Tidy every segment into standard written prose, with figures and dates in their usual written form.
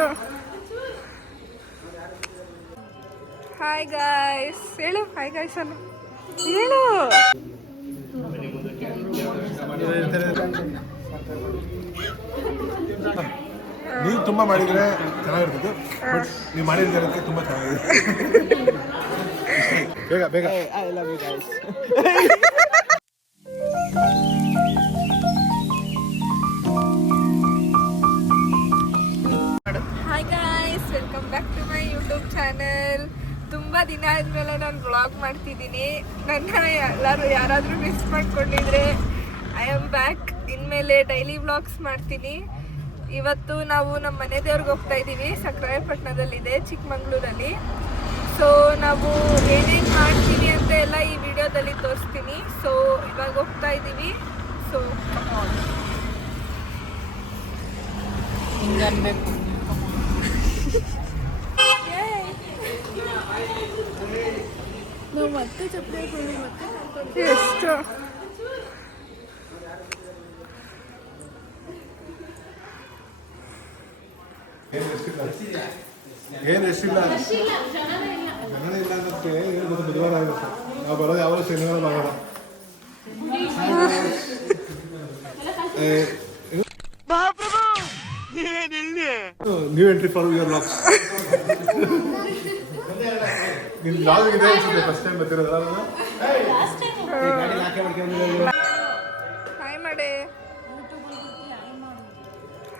ಎಷ್ಟು. Hi guys ಹೇಳು, hi guys ಅನ್ನು ಹೇಳು. ನೀವು ತುಂಬ ಮಾಡಿದರೆ ಚೆನ್ನಾಗಿರ್ತದೆ, ಬಟ್ ನೀವು ಮಾಡಿದ್ದಕ್ಕೆ ತುಂಬ ಚೆನ್ನಾಗಿದೆ. ಬೇಗ ಬೇಗ. Hi guys, welcome back to my YouTube channel. ತುಂಬ ದಿನ ಆದಮೇಲೆ ನಾನು ವ್ಲಾಗ್ ಮಾಡ್ತಿದ್ದೀನಿ. ನನ್ನ ಯಾರಾದರೂ ಮಿಸ್ ಮಾಡ್ಕೊಂಡಿದ್ರೆ ಐ ಆಮ್ ಬ್ಯಾಕ್. ಇನ್ಮೇಲೆ ಡೈಲಿ ವ್ಲಾಗ್ಸ್ ಮಾಡ್ತೀನಿ. ಇವತ್ತು ನಾವು ನಮ್ಮ ಮನೆ ದೇವ್ರಿಗೆ ಹೋಗ್ತಾ ಇದ್ದೀವಿ. ಸಕ್ರಾಯಪಟ್ಟಣದಲ್ಲಿದೆ, ಚಿಕ್ಕಮಂಗ್ಳೂರಲ್ಲಿ. ಸೊ ನಾವು ಏನೇನು ಮಾಡ್ತೀವಿ ಅಂತ ಎಲ್ಲ ಈ ವಿಡಿಯೋದಲ್ಲಿ ತೋರಿಸ್ತೀನಿ. ಸೊ ಇವಾಗ ಹೋಗ್ತಾ ಇದ್ದೀವಿ. ಸೊ ಮತ್ತೆ ಚಪ್ಪಲಿ ಎಷ್ಟು ಏನು ಎಷ್ಟಿಲ್ಲ ಜನನೇ ಇಲ್ಲ ಅನ್ನೋಕ್ಕೆ ಹೇಳ್ಬೋದು. ಬುಧವಾರ ಆಗುತ್ತೆ, ನಾವು ಬರೋದು ಯಾವಾಗ ಶನಿವಾರ ಬರೋಣ. New entry for your vlogs. ನಿನ್ನ ಲಾಗ್ ಇದೆ ಅನ್ಸುತ್ತೆ, ಫಸ್ಟ್ ಟೈಮ್ ಬರ್ತಿರೋದಲ್ಲ. ಹಾಯ್ ಮಾಡೆ.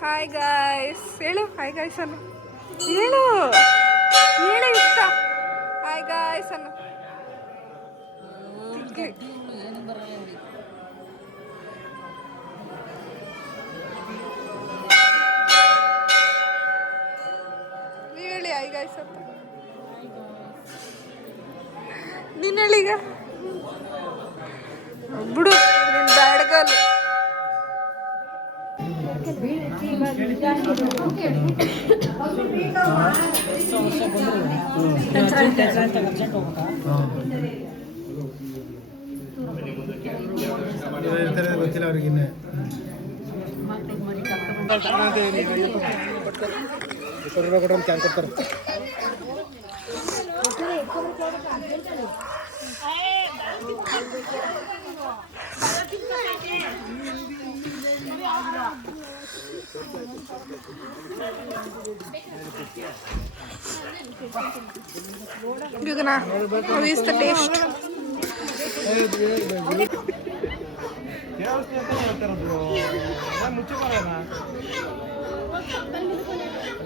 ಹಾಯ್ ಗಾಯ್ಸ್ ಹೇಳು, ಹಾಯ್ ಗಾಯ್ಸ್ ಅನ್ನು ಹೇಳು, ಹೇಳು ಇಷ್ಟ. ಹಾಯ್ ಗಾಯ್ಸ್ ಅನ್ನು ನೀವು ಹೇಳಿ ಹಾಯ್ ಗಾಯ್ಸ್ ಅಂತ. ನೀನು ಹೇಳೀಗ ಬಿಡು, ನಿನ್ನ ಬ್ಯಾಡ್ಗಲ್. ಗೊತ್ತಿಲ್ಲ ಅವ್ರಿಗಿನ್ನ ಕೊಟ್ಟರೆ ಕ್ಯಾನ್ ಕೊಡ್ತಾರೆ. Gugana, how is the taste?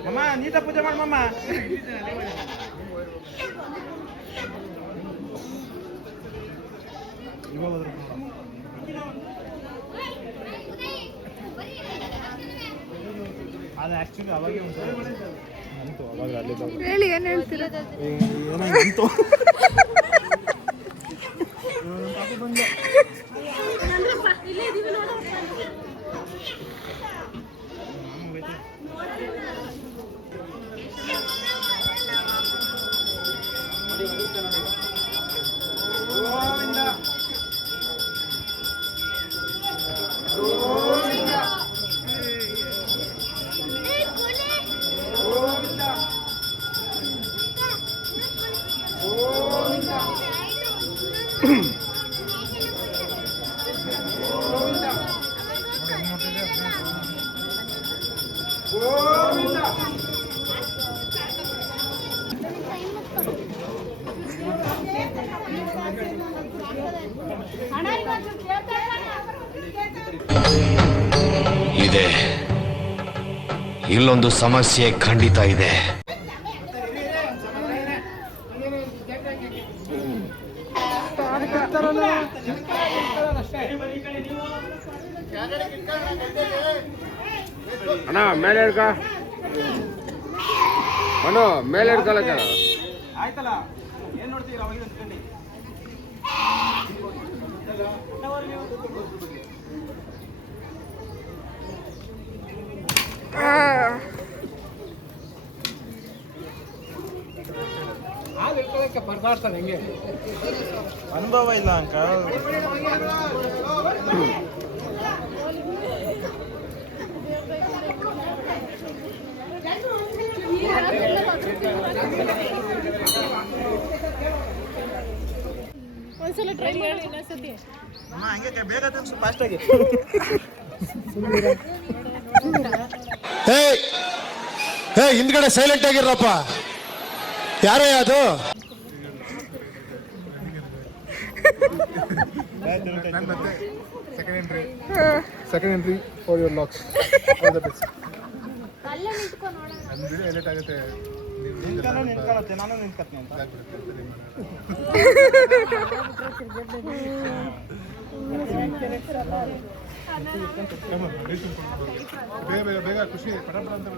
Mama, ನೀಟ ಪೂಜೆ ಮಾಡಿ ಮಮ್ಮ. ಅದು ಆ್ಯಕ್ಚುಲಿ ಅವಾಗೆ ಅಂತು, ಅವಾಗ ಅಲ್ಲಿ ಹೇಳಿ, ಏನು ಹೇಳ್ತೀರಾ? ಏನಾಗಿತ್ತು ಇದೆ. ಇಲ್ಲೊಂದು ಸಮಸ್ಯೆ ಖಂಡಿತ ಇದೆ. ಅಣ್ಣ ಮೇಲೆ ಹಿಡ್ಕ, ಅಣ್ಣ ಮೇಲೆ ಹಿಡ್ಕಲಕ್ಕ. ಆಯ್ತಲ್ಲ, ಏನ್ ನೋಡ್ತೀರ ಅವಾಗ ಅಂದ್ಕೊಂಡು. ಹಾಲು ಇಟ್ಕೊಳ್ಳೋಕ್ಕೆ ಪರದಾಡ್ತಾನೆ ಹೆಂಗೆ, ಅನುಭವ ಇಲ್ಲ ಅಂಕಲ್. ಒಂದ್ಸಲ ಟ್ರೈ ಮಾಡಿ ಇನ್ನೊಂದ್ಸತಿ. ಹೇ ಹಿಂದ್ಗಡೆ ಸೈಲೆಂಟ್ ಆಗಿರಪ್ಪ. ಯಾರೇ ಅದು? ನಾನು ಮತ್ತೆ second entry for your vlogs. All the best. ನನ್ನ ವಿಡಿಯೋ ಎಡಿಟ್ ಆಗುತ್ತೆ. ನಾನು ನಿಂತ್ಕೊತೀನಿ ಅಂತ ಬೇಗ ಬೇಗ ಖುಷಿ ಪಟ ಪಟ ಅಂತ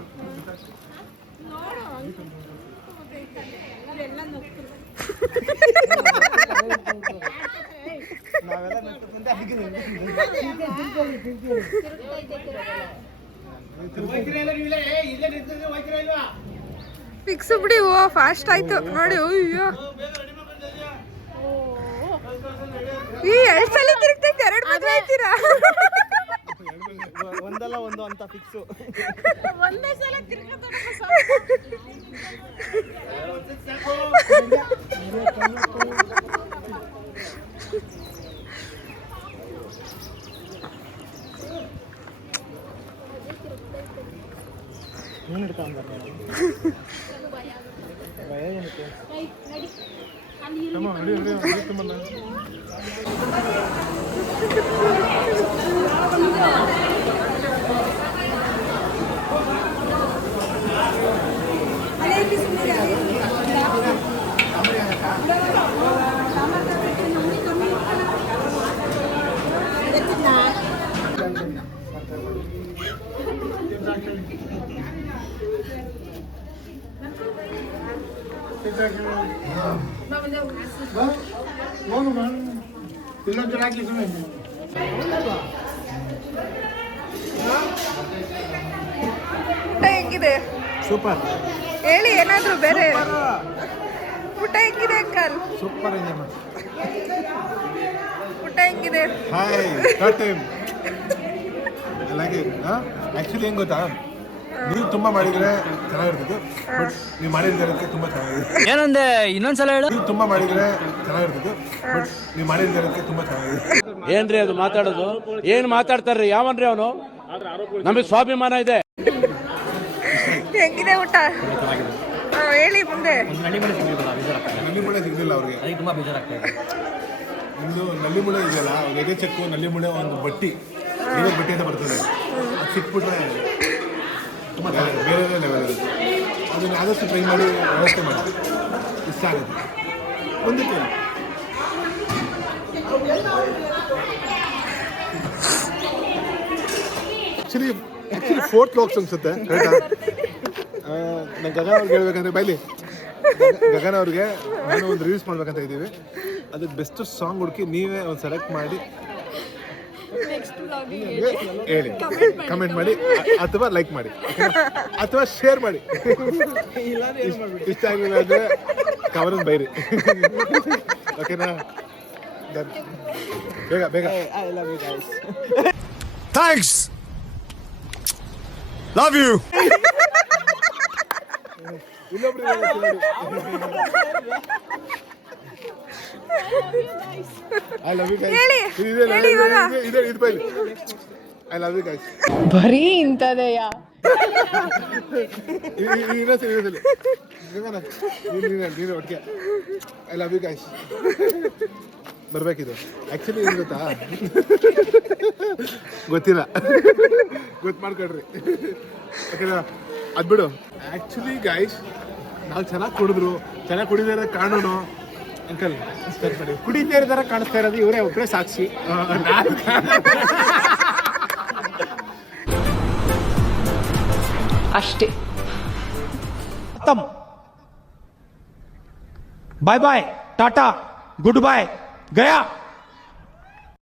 ಫಿಕ್ಸ್ ಬಿಡಿ. ಓ ಫಾಸ್ಟ್ ಆಯ್ತು ನೋಡಿ. ಅಯ್ಯೋ ಈ 2 ಸಲ ತಿರುಗ್ತೈತೆ, 2 ಮದುವೆ ಆಯ್ತೀರಾ? ಒಂದಲ್ಲ ಒಂದು ಅಂತ ಫಿಕ್ಸು. ಒಂದೇ ಸಲ ಏನು ಹಿಡ್ಕೊಂಡ್ ಭಯ ಏನಕ್ಕೆ? ಊಟ ಹೆಂಗಿದೆ? ಸೂಪರ್. ಹೇಳಿ ಏನಾದ್ರು ಬೇರೆ. ಊಟ ಹೆಂಗಿದೆ ಅಂಕಲ್? ಸೂಪರ್ ಇದೆ. ಊಟ ಹೆಂಗಿದೆ? ಹಾಯ್ ಕಟ್ ಟೈಮ್ ಆ್ಯಕ್ಚುಲಿ ಹೆಂಗೆ ಗೊತ್ತಾ, ನೀವು ತುಂಬ ಮಾಡಿದರೆ ಚೆನ್ನಾಗಿರ್ತಿತ್ತು, ಬಟ್ ನೀವು ಮಾಡಿದ್ದಕ್ಕೆ ತುಂಬ ಚೆನ್ನಾಗಿದೆ. ಏನಂದೆ ಇನ್ನೊಂದ್ಸಲ ಹೇಳು. ನೀವು ತುಂಬ ಮಾಡಿದರೆ ಚೆನ್ನಾಗಿರ್ತಿತ್ತು, ಬಟ್ ನೀವು ಮಾಡಿದ್ದಕ್ಕೆ ತುಂಬ ಚೆನ್ನಾಗಿದೆ. ಏನ್ರಿ ಅದು ಮಾತಾಡೋದು? ಏನ್ ಮಾತಾಡ್ತಾರ್ರಿ? ಯಾವನ್ರಿ ಅವನು? ನಮಗೆ ಸ್ವಾಭಿಮಾನ ಇದೆ. ಹೆಂಗಿದೆ ಊಟ? ಹೇಳಿ ಮುಂದೆ. ನಲ್ಲಿಮುಳೆ ಸಿಗಲಿಲ್ಲ ಅವ್ರಿಗೆ. ತುಂಬಾ ಬೇಜಾರಾಗ್ತದೆ. ನಿಮ್ಮದು ನಲ್ಲಿಮುಳೆ ಇದೆಯಲ್ಲ, ಎದೆ ಚೆಕ್ಕು ನಲ್ಲಿಮುಳೆ ಒಂದು ಬಟ್ಟಿ, ಇವಾಗ ಬಟ್ಟೆ ಅಂತ ಬರ್ತದೆ, ಅದು ಸಿಕ್ಬಿಟ್ರೆ ತುಂಬ ಬೇರೆ ಲೆವೆಲ್ ಇರುತ್ತೆ. ಅದನ್ನು ಆದಷ್ಟು ಟ್ರೈ ಮಾಡಿ ವ್ಯವಸ್ಥೆ ಮಾಡಿ, ಇಷ್ಟ ಆಗುತ್ತೆ. ಒಂದಕ್ಕೆ ಆ್ಯಕ್ಚುಲಿ 4th ಲಾಕ್ಸ್ ಅನ್ಸುತ್ತೆ, ಕರೆಕ್ಟಾ? ನಾನು ಗಗನ್ ಅವ್ರಿಗೆ ಹೇಳ್ಬೇಕಂದ್ರೆ ಬೈಲಿ, ಗಗನ್ ಅವ್ರಿಗೆ ನಾನು ಒಂದು ರೀಲ್ಸ್ ಮಾಡ್ಬೇಕಂತ ಇದ್ದೀವಿ. ಅದಕ್ಕೆ ಬೆಸ್ಟ್ ಸಾಂಗ್ ಹುಡುಕಿ ನೀವೇ ಒಂದು ಸೆಲೆಕ್ಟ್ ಮಾಡಿ ಹೇಳಿ, ಕಮೆಂಟ್ ಮಾಡಿ ಅಥವಾ ಲೈಕ್ ಮಾಡಿ ಅಥವಾ ಶೇರ್ ಮಾಡಿ. ಇಷ್ಟ ಆಗಿಲ್ಲ ಅಂದರೆ ಕವರನ್ನು ಬೈರಿ, ಓಕೆನಾ? ಬೇಗ ಬೇಗ. Thanks, love you. ಇನ್ನೊಬ್ರು ಐ ಲವ್ ಯು ಗೈಸ್. ಇದು ಬೈಲಿ, ಐ ಲವ್ ಯು ಗೈಸ್. ಬರೀ ಇಂಥದೆಯಾ? ಇನ್ನೊಂದ್ಸಲಿ ನೀನು ಒಟ್ಟಿಗೆ ಐ ಲವ್ ಯು ಗೈಸ್ ಬರಬೇಕಿದು. ಆ್ಯಕ್ಚುಲಿ ಏನು ಗೊತ್ತಾ, ಗೊತ್ತಿಲ್ಲ, ಗೊತ್ತು ಮಾಡ್ಕೊಡ್ರಿ, ಓಕೆನಾ? ಅದು ಬಿಡು. ಆ್ಯಕ್ಚುಲಿ ಗೈಸ್, ನಾವು ಚೆನ್ನಾಗಿ ಕುಡಿದ್ರು, ಚೆನ್ನಾಗಿ ಕುಡಿದಾರೆ ಕಾಣೋಣ ಅಂಕಲ್. ಕುಡಿದೇ ಥರ ಕಾಣಿಸ್ತಾ ಇರೋದು ಇವರೇ ಒಬ್ಬರೇ ಸಾಕ್ಷಿ. ಅಷ್ಟೇ. खत्म. Bye bye, ta-ta, goodbye, गया.